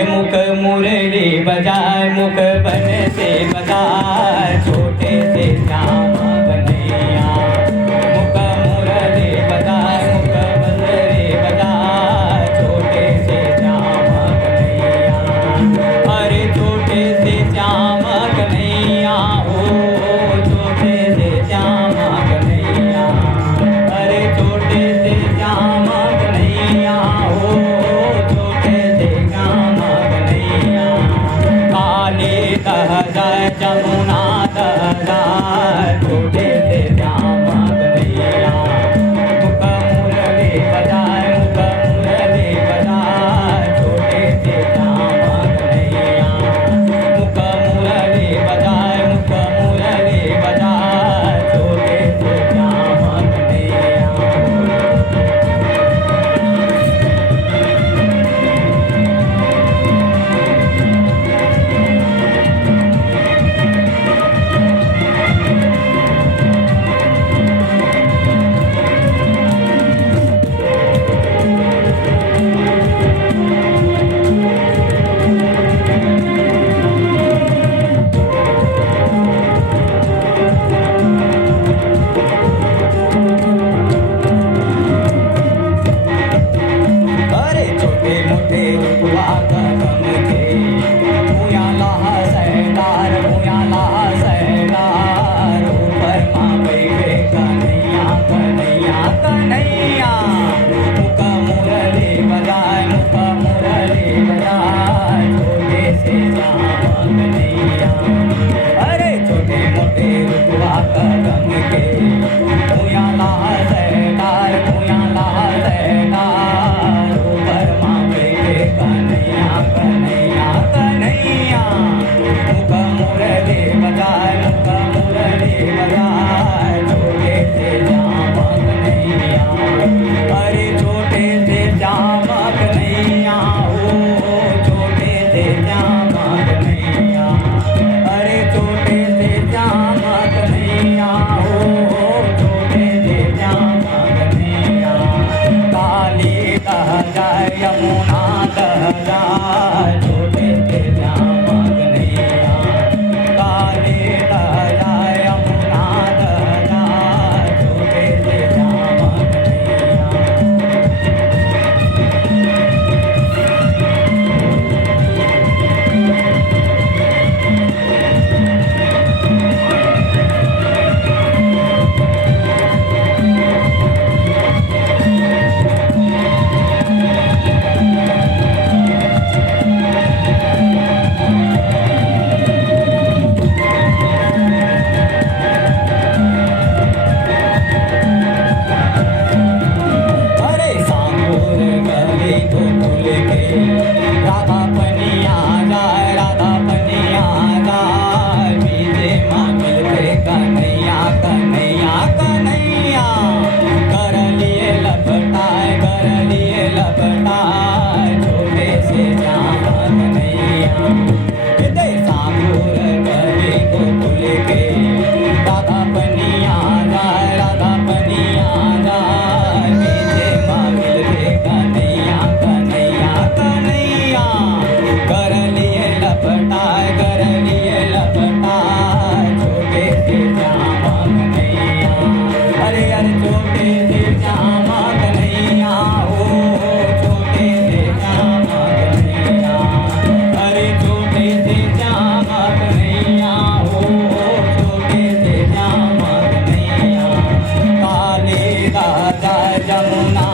ये मुख मुरली बजाए मुख बन से बजाए छोटे से श्याम कन्हैया। मुख मुरली बजाए मुख बन रे बजाए छोटे से श्याम कन्हैया। अरे छोटे से श्याम कन्हैया ओ छोटे से श्याम कन्हैया। अरे छोटे से श्याम कन्हैया ओ जय जमुना दहराए छोटे से श्याम कन्हैया। मुख मुरली बजाए मुख मुरली बजाए छोटे से श्याम कन्हैया। मुख मुरली बजाए मुख मुरली बजाए छोटे से श्याम कन्हैया। अरे छोटे मोटे रुपवा कदम के भूया लहरदार भूया लहरदार ऊपर माँ बेटे कन्हैया कन्हैया कन्हैया। मुख मुरली बजाए मुख मुरली बजाए छोटे से श्याम कन्हैया। अरे छोटे से श्याम कन्हैया ओ छोटे से श्याम कन्हैया। अरे छोटे से श्याम कन्हैया ओ छोटे से श्याम कन्हैया। काली दह जाए यमुना दह जाए छोटे से श्याम कन्हैया। काली दह जाए यमुना दह जाए छोटे से श्याम कन्हैया। राधा पनिया जाए राधा पनिया जाए बीजे माँ मिलके कन्हैया कन्हैया कन्हैया। कर लिए लपटाए छोटे से श्याम कन्हैया। हृदय सांगूर गली को खुल के राधा पनिया जाए राधा पनिया जाए बीजे माँ मिलके कन्हैया कन्हैया कन्हैया। कर लिए लपटाए छोटे से श्याम कन्हैया। अरे अरे छोटे से श्याम कन्हैया ओ छोटे से श्याम कन्हैया। अरे छोटे से श्याम कन्हैया ओ छोटे से श्याम कन्हैया। काली दादा जमुना